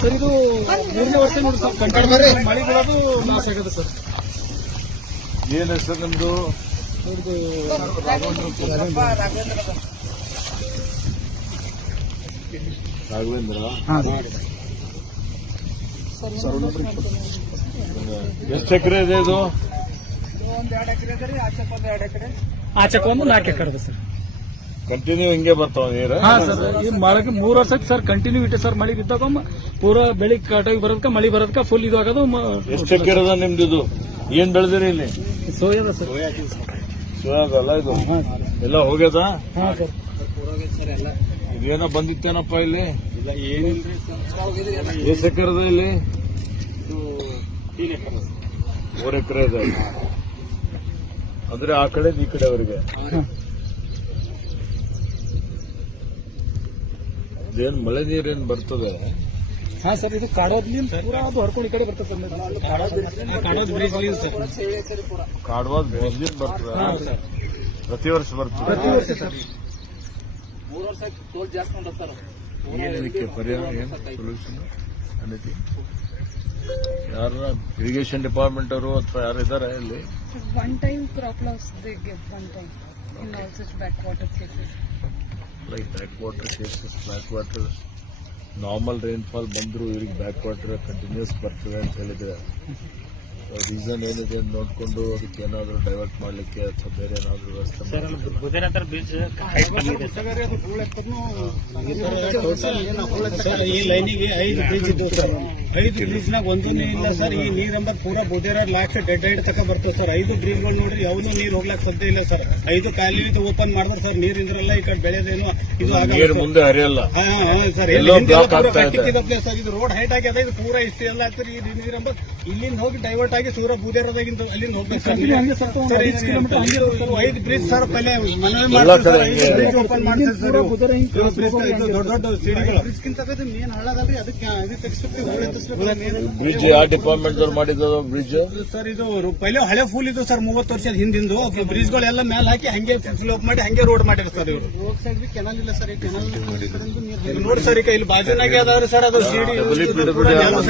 Sir ಇದು 3ನೇ ವರ್ಷ ನೋಡಿ ಸರ್ ಕಂಟಿನ್ಯೂ ಮಳೆ ಬೀಳೋದು ಲಾಸ್ ಆಗಿದೆ ಸರ್. ಏನ್ ಹೆಸರು ನಿಮ್ದು? ರಾಘವೇಂದ್ರ. ಎಷ್ಟು ಎಕರೆ ಇದೆ ಇದು? ಆಚೆಕೊಂದು 4 ಎಕರೆ ಇದೆ ಸರ್. ಕಂಟಿನ್ಯೂ ಹಿಂಗೆ ಬರ್ತಾವ ನೀರು? ಹಾ ಸರ್, ಈ ಮಳೆ 3 ವರ್ಷಕ್ಕೆ ಸರ್ ಕಂಟಿನ್ಯೂ ಇಟ್ಟೆ ಸರ್. ಮಳೆ ಇದ್ದಾಗ ಪೂರಾ ಬೆಳಿ ಕಟಾಗಿ ಬರೋದಕ್ಕೆ ಮಳೆ ಬರೋದಕ್ಕೆ ಫುಲ್ ಇದು ಆಗೋದು. ಎಷ್ಟು ಎಕರೆ ಅದ ನಿಮ್ದು? ಇದು ಏನ್ ಬೆಳೆದಿರಿ ಇಲ್ಲಿ? ಸೋಯದ ಸರ್. ಸೋಯಾ ಅಲ್ಲ ಇದು ಎಲ್ಲ ಹೋಗ್ಯದ? ಹಾ ಸರ್. ಇದೇನೋ ಬಂದಿತ್ತೇನಪ್ಪ ಇಲ್ಲಿ? ಎಷ್ಟು ಎಕರೆ ಅದ ಇಲ್ಲಿ? 3 ಎಕರೆ ಇದೆ ಅಂದ್ರೆ ಆ ಕಡೆ ಈ ಕಡೆವರೆಗೆ. ಇದೇನು ಮಳೆ ನೀರೇನು ಬರ್ತದೆ? ಹಾ ಸರ್, ಇದು ಕಾಡೋದ್ಲಿಂದ ಪೂರಾ ಅದು ಹರ್ಕೊಂಡು ಈ ಕಡೆ ಬರ್ತದೆ ಸರ್. ಕಾಡೋದ್ ಬ್ರಿಡ್ಜ್ ಸರ್. ಕಾಡವಾದ ಬ್ರಿಡ್ಜ್ ಬರ್ತದೆ. ಪ್ರತಿ ವರ್ಷ ಬರ್ತದೆ. ಪ್ರತಿ ವರ್ಷ ಸರ್. 3 ವರ್ಷ ಟೋಲ್ ಜಾಸ್ತಿ ಉಂಟ ಸರ್. ಇದಕ್ಕೆ ಪರಿಹಾರ ಏನು ಸೊಲ್ಯೂಷನ್ ಅನ್ನೈತಿ? ಯಾರ ಇರಿಗೇಷನ್ ಡಿಪಾರ್ಟ್ಮೆಂಟ್ ಅವರು ಅಥವಾ ಯಾರು ಇದ್ದಾರೆ ಇಲ್ಲಿ? One time crop loss they give one time in all such backwater cases. Like backwater cases, backwater normal rainfall ಬಂದ್ರು ಇವ್ರಿಗೆ ಬ್ಯಾಕ್ ವಾಟರ್ ಕಂಟಿನ್ಯೂಸ್ ಬರ್ತದೆ ಅಂತ ಹೇಳಿದ್ರೆ ರೀಸನ್ ಏನಿದೆ ಅಂತ ನೋಡ್ಕೊಂಡು ಅದಕ್ಕೆ ಏನಾದ್ರು ಡೈವರ್ಟ್ ಮಾಡ್ಲಿಕ್ಕೆ ಅಥವಾ ಬೇರೆ ಏನಾದ್ರು ವ್ಯವಸ್ಥೆ ಈ ಲೈನಿಗೆ 5 ಬ್ರಿಡ್ಜ್ ಇದ್ದು ಸರ್. 5 ಬ್ರಿಡ್ಜ್ನಾಗ ಒಂದೂ ಇಲ್ಲ ಸರ್. ಈ ನೀರಂಬ ಪೂರಾ ಬೋದೇರ ಲಾಸ್ಟ್ ಡೆಡ್ ಐಡ್ ತಕ ಬರ್ತದೆ ಸರ್. 5 ಬ್ರಿಡ್ಜ್ಗಳು ನೋಡ್ರಿ ಯಾವನು ನೀರು ಹೋಗ್ಲಾಕ್ ಸಾಧ್ಯ ಇಲ್ಲ ಸರ್. 5 ಖಾಲಿ ಓಪನ್ ಮಾಡಿದ್ರೆ ಸರ್ ನೀರಿಂದ್ರಲ್ಲ ಈ ಕಡೆ ಬೆಳೆದೇನು ಇದು ನೀರು ಮುಂದೆ ಹರಿಯಲ್ಲ ಸರ್. ಸರ್ ಇದು ರೋಡ್ ಹೈಟ್ ಆಗ್ಯದ. ಇದು ಪೂರಾ ಇಷ್ಟು ಎಲ್ಲ ಆಗ್ತದೆ. ಈ ನೀರಂಬ ಇಲ್ಲಿಂದ ಹೋಗಿ ಡೈವರ್ಟ್ ಆಗಿ ಸೂರ ಬೂದೇರದಾಗಿಂತ ಅಲ್ಲಿಂದ ಹೋಗ್ಬೇಕು ಸರ್. 5 ಬ್ರಿಡ್ಜ್ ಸರ್ ಪಲ್ಲೆ ಮನವಿ ಓಪನ್ ಮಾಡ್ತಾರೆ ಸರ್. ದೊಡ್ಡ ದೊಡ್ಡ ಸಿಡಿಗಳು ಮೇನ್ ಹಾಳಾಗಲ್ರಿ. ಅದಕ್ಕೆ ಬ್ರಿಡ್ಜ್ ಯಾವ ಡಿಪಾರ್ಟ್ಮೆಂಟ್ ಅವ್ರು ಮಾಡಿದ್ರು ಬ್ರಿಡ್ಜ್ ಸರ್? ಇದು ಪೈಲೆ ಹಳೆ ಫುಲ್ ಇದು ಸರ್. 30 ವರ್ಷದ ಹಿಂದಿಂದು ಬ್ರಿಡ್ಜ್ಗಳೆಲ್ಲ ಮೇಲೆ ಹಾಕಿ ಹಂಗೆ ಸ್ಲೋಪ್ ಮಾಡಿ ಹಂಗೆ ರೋಡ್ ಮಾಡಿರ್ತಾರೆ ಸರ್. ಇವರು ರೋಡ್ ಸೈಡ್ ಕೆನಲ್ ಇಲ್ಲ ಸರ್. ಈ ಕೆನಲ್ ನೋಡಿ ಸರ್. ಈಗ ಇಲ್ಲಿ ಬಾಜುನಾಗೆ ಅದಾವ್ರಿ ಸರ್. ಅದು ಸಿಡಿ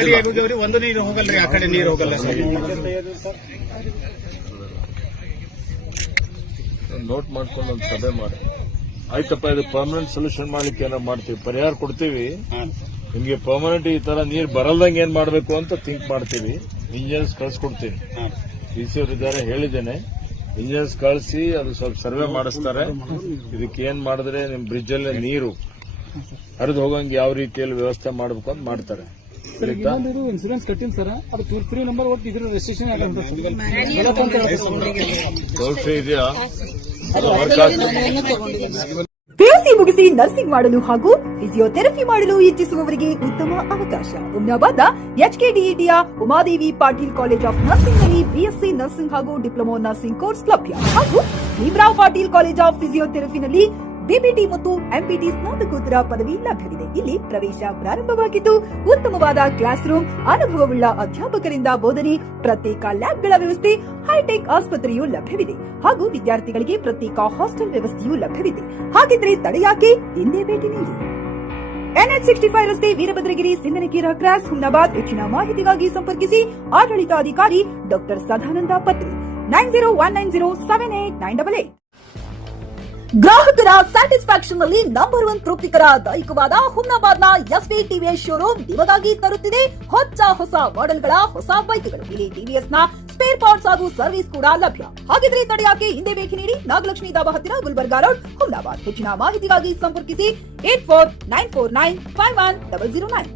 ಸರಿ ಆಗೋಗ್ಯವ್ರಿ. ಒಂದು ನೀರು ಹೋಗಲ್ರಿ, ಆ ಕಡೆ ನೀರು ಹೋಗಲ್ಲ ಸರ್. ನೋಟ್ ಮಾಡ್ಕೊಂಡು ಒಂದು ಸಭೆ ಮಾಡಿ ಆಯ್ತಪ್ಪ ಇದು ಪರ್ಮನೆಂಟ್ ಸೊಲ್ಯೂಷನ್ ಮಾಡ್ಲಿಕ್ಕೆ ಏನೋ ಮಾಡ್ತೀವಿ, ಪರಿಹಾರ ಕೊಡ್ತೀವಿ. ನಿಮ್ಗೆ ಪರ್ಮನೆಂಟ್ ಈ ತರ ನೀರು ಬರಲ್ದಂಗೆ ಏನ್ ಮಾಡ್ಬೇಕು ಅಂತ ಥಿಂಕ್ ಮಾಡ್ತೀವಿ. ಇಂಜಿನಿಯರ್ಸ್ ಕಳ್ಸಿಕೊಡ್ತೀವಿ. ಡಿಸಿ ಅವರು ಇದ್ದಾರೆ, ಹೇಳಿದ್ದೇನೆ. ಇಂಜಿನಿಯರ್ಸ್ ಕಳಿಸಿ ಅದು ಸ್ವಲ್ಪ ಸರ್ವೆ ಮಾಡಿಸ್ತಾರೆ. ಇದಕ್ಕೆ ಏನ್ ಮಾಡಿದ್ರೆ ನಿಮ್ ಬ್ರಿಡ್ಜ್ ಅಲ್ಲೇ ನೀರು ಹರಿದು ಹೋಗಂಗೆ ಯಾವ ರೀತಿಯಲ್ಲಿ ವ್ಯವಸ್ಥೆ ಮಾಡಬೇಕು ಅಂತ ಮಾಡ್ತಾರೆ. ಇನ್ಸೂರೆನ್ಸ್ ಕಟ್ಟಿನ ಸರ್. ಅದು ಟೋಲ್ ಫ್ರೀ ನಂಬರ್ ಒಟ್ಟು ಇದ್ರ ರಿಜಿಸ್ಟ್ರೇಷನ್ ಆಗುತ್ತೆ. ಟೋಲ್ ಫ್ರೀ ಇದೆಯಾ? ಪಿಯುಸಿ ಮುಗಿಸಿ ನರ್ಸಿಂಗ್ ಮಾಡಲು ಹಾಗೂ ಫಿಸಿಯೋಥೆರಪಿ ಮಾಡಲು ಇಚ್ಛಿಸುವವರಿಗೆ ಉತ್ತಮ ಅವಕಾಶ. ಹುಮ್ನಾಬಾದ್ನ ಎಚ್ಕೆಡಿಇಟಿಯ Umadevi Patil college of nursing ನಲ್ಲಿ ಬಿಎಸ್ಸಿ ನರ್ಸಿಂಗ್ ಹಾಗೂ ಡಿಪ್ಲೊಮಾ ನರ್ಸಿಂಗ್ ಕೋರ್ಸ್ ಲಭ್ಯ ಹಾಗೂ ಭೀಮರಾವ್ ಪಾಟೀಲ್ ಕಾಲೇಜ್ ಆಫ್ ಫಿಸಿಯೋಥೆರಪಿನಲ್ಲಿ ಬಿಬಿಟಿ ಮತ್ತು ಎಂಪಿಟಿ ಸ್ನಾತಕೋತ್ತರ ಪದವಿ ಲಭ್ಯವಿದೆ. ಇಲ್ಲಿ ಪ್ರವೇಶ ಪ್ರಾರಂಭವಾಗಿದ್ದು ಉತ್ತಮವಾದ ಕ್ಲಾಸ್ ರೂಮ್, ಅನುಭವವುಳ್ಳ ಅಧ್ಯಾಪಕರಿಂದ ಬೋಧನೆ, ಪ್ರತ್ಯೇಕ ಲ್ಯಾಬ್ಗಳ ವ್ಯವಸ್ಥೆ, ಹೈಟೆಕ್ ಆಸ್ಪತ್ರೆಯೂ ಲಭ್ಯವಿದೆ ಹಾಗೂ ವಿದ್ಯಾರ್ಥಿಗಳಿಗೆ ಪ್ರತ್ಯೇಕ ಹಾಸ್ಟೆಲ್ ವ್ಯವಸ್ಥೆಯೂ ಲಭ್ಯವಿದೆ. ಹಾಗಿದ್ರೆ ತಡೆಯಾಕೆ? ಹಿಂದೆ ಭೇಟಿ ನೀಡಿ. NH65 ರಸ್ತೆ, ವೀರಭದ್ರಗಿರಿ, ಸಿಂಗನಕೀರ ಕ್ರಾಸ್, ಹುಮ್ನಾಬಾದ್. ಹೆಚ್ಚಿನ ಮಾಹಿತಿಗಾಗಿ ಸಂಪರ್ಕಿಸಿ ಆಡಳಿತಾಧಿಕಾರಿ ಡಾಕ್ಟರ್ ಸದಾನಂದ ಪತ್ರಿ 9019078988. ಗ್ರಾಹಕರ ಸ್ಯಾಟಿಸ್ಫ್ಯಾಕ್ಷನ್ ನಲ್ಲಿ ನಂಬರ್ 1 ತೃಪ್ತಿಕರ ದೈಹಿಕವಾದ ಹುಮ್ನಾಬಾದ್ನ ಎಸ್ವಿ ಟಿವಿಎಸ್ ಶೋರೂಮ್ ನಿಮಗಾಗಿ ತರುತ್ತಿದೆ ಹೊಸ ಮಾಡೆಲ್ಗಳ ಹೊಸ ಬೈಕ್ಗಳು. ಇಲ್ಲಿ ಟಿವಿಎಸ್ ನ ಸ್ಪೇರ್ ಪಾರ್ಟ್ಸ್ ಹಾಗೂ ಸರ್ವಿಸ್ ಕೂಡ ಲಭ್ಯ. ಹಾಗಿದ್ರೆ ತಡೆಯಾಕೆ? ಹಿಂದೆ ಭೇಟಿ ನೀಡಿ. ನಾಗಲಕ್ಷ್ಮಿ ಧಾಬಾ ಹತ್ತಿರ, ಗುಲ್ಬರ್ಗಾ ರೋಡ್, ಹುಮ್ನಾಬಾದ್. ಹೆಚ್ಚಿನ ಮಾಹಿತಿಗಾಗಿ ಸಂಪರ್ಕಿಸಿ 8494951009.